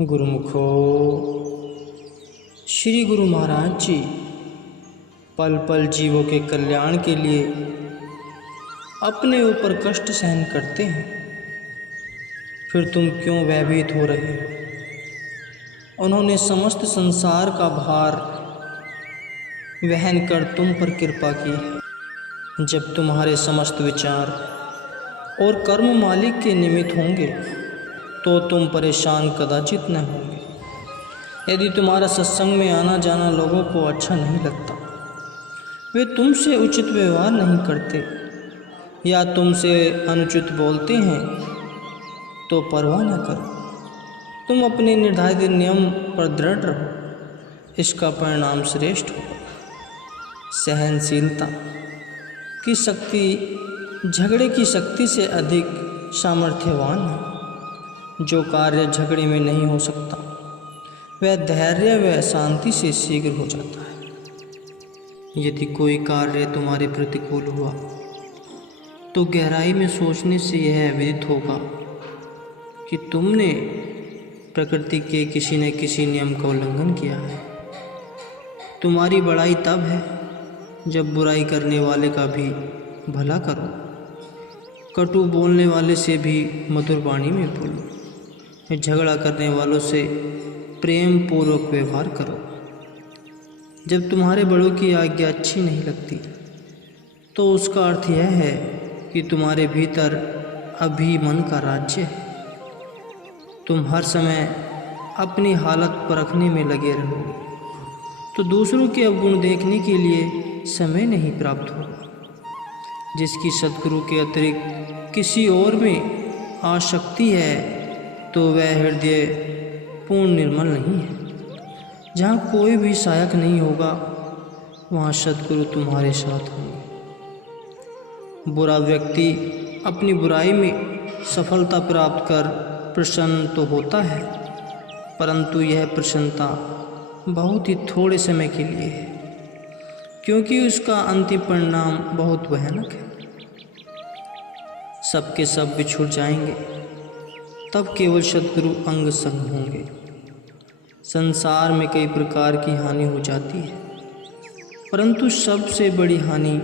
गुरुमुखो श्री गुरु महाराज जी पल पल जीवों के कल्याण के लिए अपने ऊपर कष्ट सहन करते हैं, फिर तुम क्यों भयभीत हो रहे हो? उन्होंने समस्त संसार का भार वहन कर तुम पर कृपा की है। जब तुम्हारे समस्त विचार और कर्म मालिक के निमित्त होंगे तो तुम परेशान कदाचित न होंगे। यदि तुम्हारा सत्संग में आना जाना लोगों को अच्छा नहीं लगता, वे तुमसे उचित व्यवहार नहीं करते या तुमसे अनुचित बोलते हैं, तो परवाह न करो। तुम अपने निर्धारित नियम पर दृढ़ रहो, इसका परिणाम श्रेष्ठ होगा। सहनशीलता की शक्ति झगड़े की शक्ति से अधिक सामर्थ्यवान है। जो कार्य झगड़े में नहीं हो सकता, वह धैर्य व शांति से शीघ्र हो जाता है। यदि कोई कार्य तुम्हारे प्रतिकूल हुआ, तो गहराई में सोचने से यह विदित होगा कि तुमने प्रकृति के किसी न किसी नियम का उल्लंघन किया है। तुम्हारी बड़ाई तब है जब बुराई करने वाले का भी भला करो, कटु बोलने वाले से भी मधुर वाणी में बोलो, झगड़ा करने वालों से प्रेम पूर्वक व्यवहार करो। जब तुम्हारे बड़ों की आज्ञा अच्छी नहीं लगती, तो उसका अर्थ यह है कि तुम्हारे भीतर अभी मन का राज्य है। तुम हर समय अपनी हालत परखने में लगे रहोगे, तो दूसरों के अवगुण देखने के लिए समय नहीं प्राप्त होगा। जिसकी सद्गुरु के अतिरिक्त किसी और में आसक्ति है, तो वह हृदय पूर्ण निर्मल नहीं है। जहाँ कोई भी सहायक नहीं होगा, वहाँ सद्गुरु तुम्हारे साथ होंगे। बुरा व्यक्ति अपनी बुराई में सफलता प्राप्त कर प्रसन्न तो होता है, परंतु यह प्रसन्नता बहुत ही थोड़े समय के लिए है, क्योंकि उसका अंतिम परिणाम बहुत भयानक है। सबके सब बिछुड़ जाएंगे, तब केवल सद्गुरु अंग संग होंगे। संसार में कई प्रकार की हानि हो जाती है, परंतु सबसे बड़ी हानि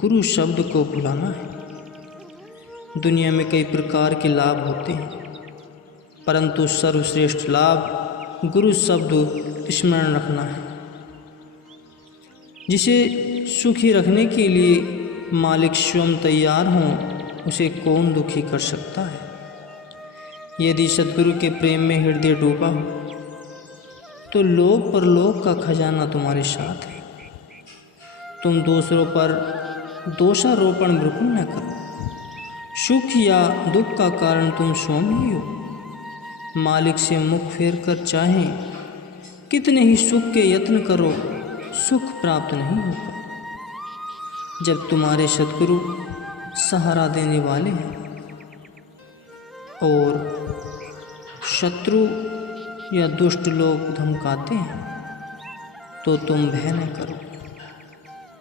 गुरु शब्द को भुलाना है। दुनिया में कई प्रकार के लाभ होते हैं, परंतु सर्वश्रेष्ठ लाभ गुरु शब्द स्मरण रखना है। जिसे सुखी रखने के लिए मालिक स्वयं तैयार हों, उसे कौन दुखी कर सकता है। यदि सद्गुरु के प्रेम में हृदय डूबा हो, तो लोक परलोक का खजाना तुम्हारे साथ है। तुम दूसरों पर दोषारोपण बिल्कुल न करो। सुख या दुख का कारण तुम स्वयं ही हो। मालिक से मुख फेर कर चाहें कितने ही सुख के यत्न करो, सुख प्राप्त नहीं होगा। जब तुम्हारे सद्गुरु सहारा देने वाले हैं और शत्रु या दुष्ट लोग धमकाते हैं, तो तुम भय न करो,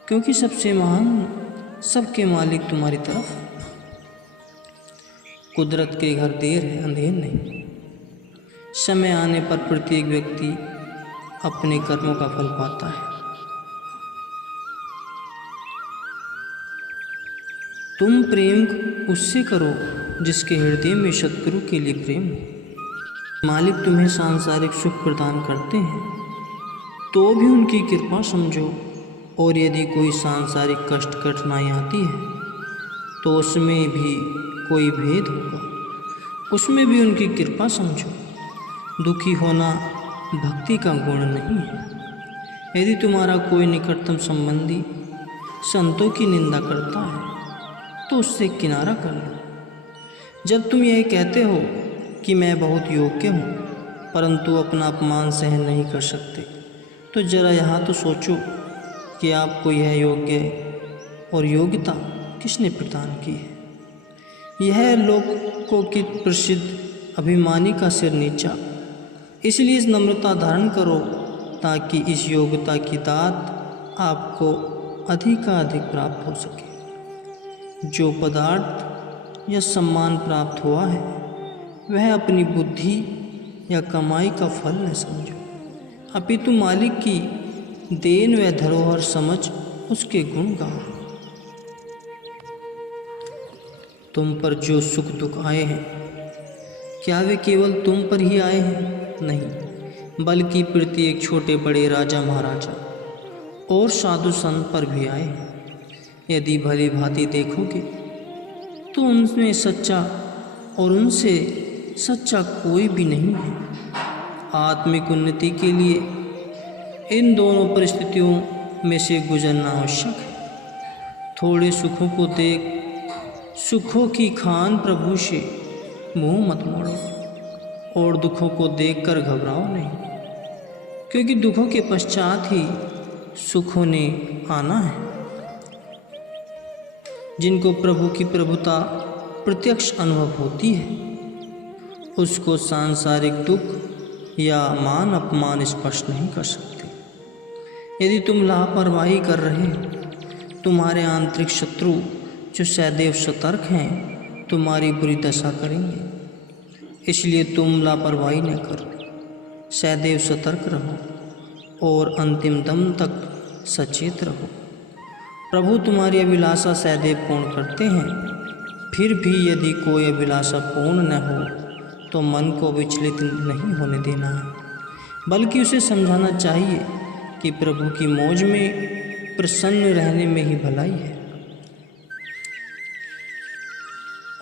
क्योंकि सबसे महान सबके मालिक तुम्हारी तरफ है। कुदरत के घर देर है, अंधेर नहीं। समय आने पर प्रत्येक व्यक्ति अपने कर्मों का फल पाता है। तुम प्रेम उससे करो जिसके हृदय में सद्गुरु के लिए प्रेम हो। मालिक तुम्हें सांसारिक सुख प्रदान करते हैं, तो भी उनकी कृपा समझो, और यदि कोई सांसारिक कष्ट कठिनाई आती है, तो उसमें भी कोई भेद होगा, उसमें भी उनकी कृपा समझो। दुखी होना भक्ति का गुण नहीं है। यदि तुम्हारा कोई निकटतम संबंधी संतों की निंदा करता है, तो उससे किनारा कर लो। जब तुम यह कहते हो कि मैं बहुत योग्य हूँ, परंतु अपना अपमान सहन नहीं कर सकते, तो जरा यहाँ तो सोचो कि आपको यह योग्य और योग्यता किसने प्रदान की है। यह लोगों की प्रसिद्ध अभिमानी का सिर नीचा। इसलिए इस नम्रता धारण करो, ताकि इस योग्यता की दात आपको अधिकाधिक प्राप्त हो सके। जो पदार्थ या सम्मान प्राप्त हुआ है, वह अपनी बुद्धि या कमाई का फल न समझो, अपितु मालिक की देन व धरोहर समझ उसके गुण गाओ। तुम पर जो सुख दुख आए हैं, क्या वे केवल तुम पर ही आए हैं? नहीं, बल्कि प्रत्येक छोटे बड़े राजा महाराजा और साधु संत पर भी आए हैं। यदि भली भांति देखोगे तो उनमें सच्चा और उनसे सच्चा कोई भी नहीं है। आत्मिक उन्नति के लिए इन दोनों परिस्थितियों में से गुजरना आवश्यक है। थोड़े सुखों को देख सुखों की खान प्रभु से मुंह मत मोड़ो, और दुखों को देखकर घबराओ नहीं, क्योंकि दुखों के पश्चात ही सुखों ने आना है। जिनको प्रभु की प्रभुता प्रत्यक्ष अनुभव होती है, उसको सांसारिक दुख या मान अपमान स्पर्श नहीं कर सकते। यदि तुम लापरवाही कर रहे हो, तुम्हारे आंतरिक शत्रु जो सदैव सतर्क हैं तुम्हारी बुरी दशा करेंगे। इसलिए तुम लापरवाही न करो, सदैव सतर्क रहो और अंतिम दम तक सचेत रहो। प्रभु तुम्हारी अभिलाषा सदैव पूर्ण करते हैं। फिर भी यदि कोई अभिलाषा पूर्ण न हो तो मन को विचलित नहीं होने देना है, बल्कि उसे समझाना चाहिए कि प्रभु की मौज में प्रसन्न रहने में ही भलाई है।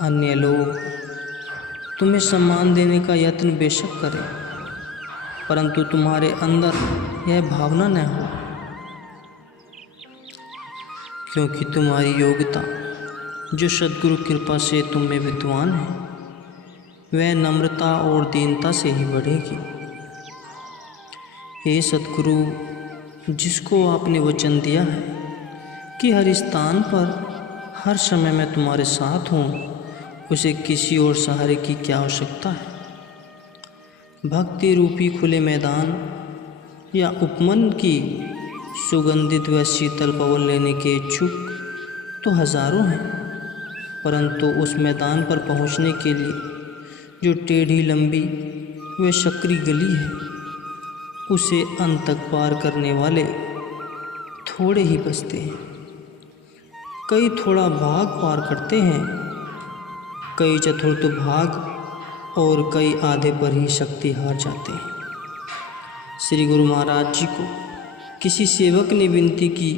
अन्य लोग तुम्हें सम्मान देने का यत्न बेशक करें, परंतु तुम्हारे अंदर यह भावना न हो, क्योंकि तुम्हारी योग्यता जो सद्गुरु कृपा से तुम में विद्वान है, वह नम्रता और दीनता से ही बढ़ेगी। हे सद्गुरु, जिसको आपने वचन दिया है कि हर स्थान पर हर समय मैं तुम्हारे साथ हूँ, उसे किसी और सहारे की क्या आवश्यकता है? भक्ति रूपी खुले मैदान या उपवन की सुगंधित व शीतल पवन लेने के इच्छुक तो हजारों हैं, परंतु उस मैदान पर पहुंचने के लिए जो टेढ़ी लंबी व सकरी गली है, उसे अंत तक पार करने वाले थोड़े ही बचते हैं। कई थोड़ा भाग पार करते हैं, कई चतुर्थ भाग और कई आधे पर ही शक्ति हार जाते हैं। श्री गुरु महाराज जी को किसी सेवक ने विनती की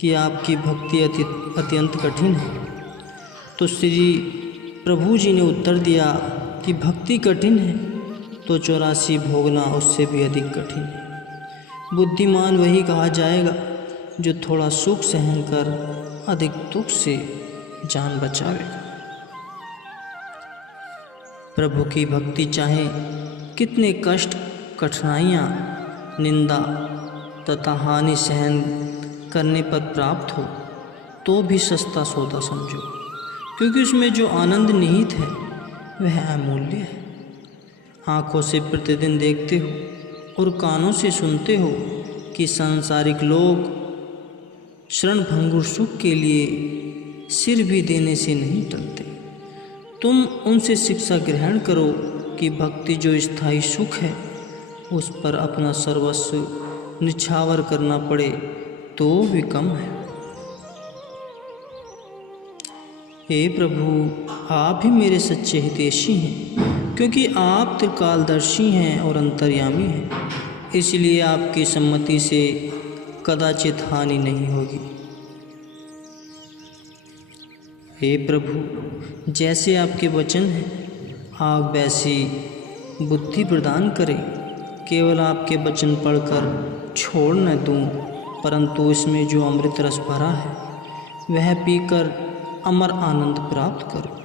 कि आपकी भक्ति अत्यंत कठिन है, तो श्री प्रभु जी ने उत्तर दिया कि भक्ति कठिन है तो 84 भोगना उससे भी अधिक कठिन है। बुद्धिमान वही कहा जाएगा जो थोड़ा सुख सहन कर अधिक दुख से जान बचावेगा। प्रभु की भक्ति चाहे कितने कष्ट, कठिनाइयाँ, निंदा तथा हानि सहन करने पर प्राप्त हो, तो भी सस्ता सौदा समझो, क्योंकि उसमें जो आनंद निहित है वह अमूल्य है। आँखों से प्रतिदिन देखते हो और कानों से सुनते हो कि सांसारिक लोग क्षणभंगुर सुख के लिए सिर भी देने से नहीं टलते। तुम उनसे शिक्षा ग्रहण करो कि भक्ति जो स्थायी सुख है, उस पर अपना सर्वस्व निछावर करना पड़े तो भी कम है। हे प्रभु, आप ही मेरे सच्चे हितैषी हैं, क्योंकि आप त्रिकालदर्शी हैं और अंतर्यामी हैं। इसलिए आपकी सम्मति से कदाचित हानि नहीं होगी। हे प्रभु, जैसे आपके वचन हैं, आप वैसी बुद्धि प्रदान करें। केवल आपके वचन पढ़कर छोड़ न दूँ, परंतु इसमें जो अमृत रस भरा है वह पीकर अमर आनंद प्राप्त करो।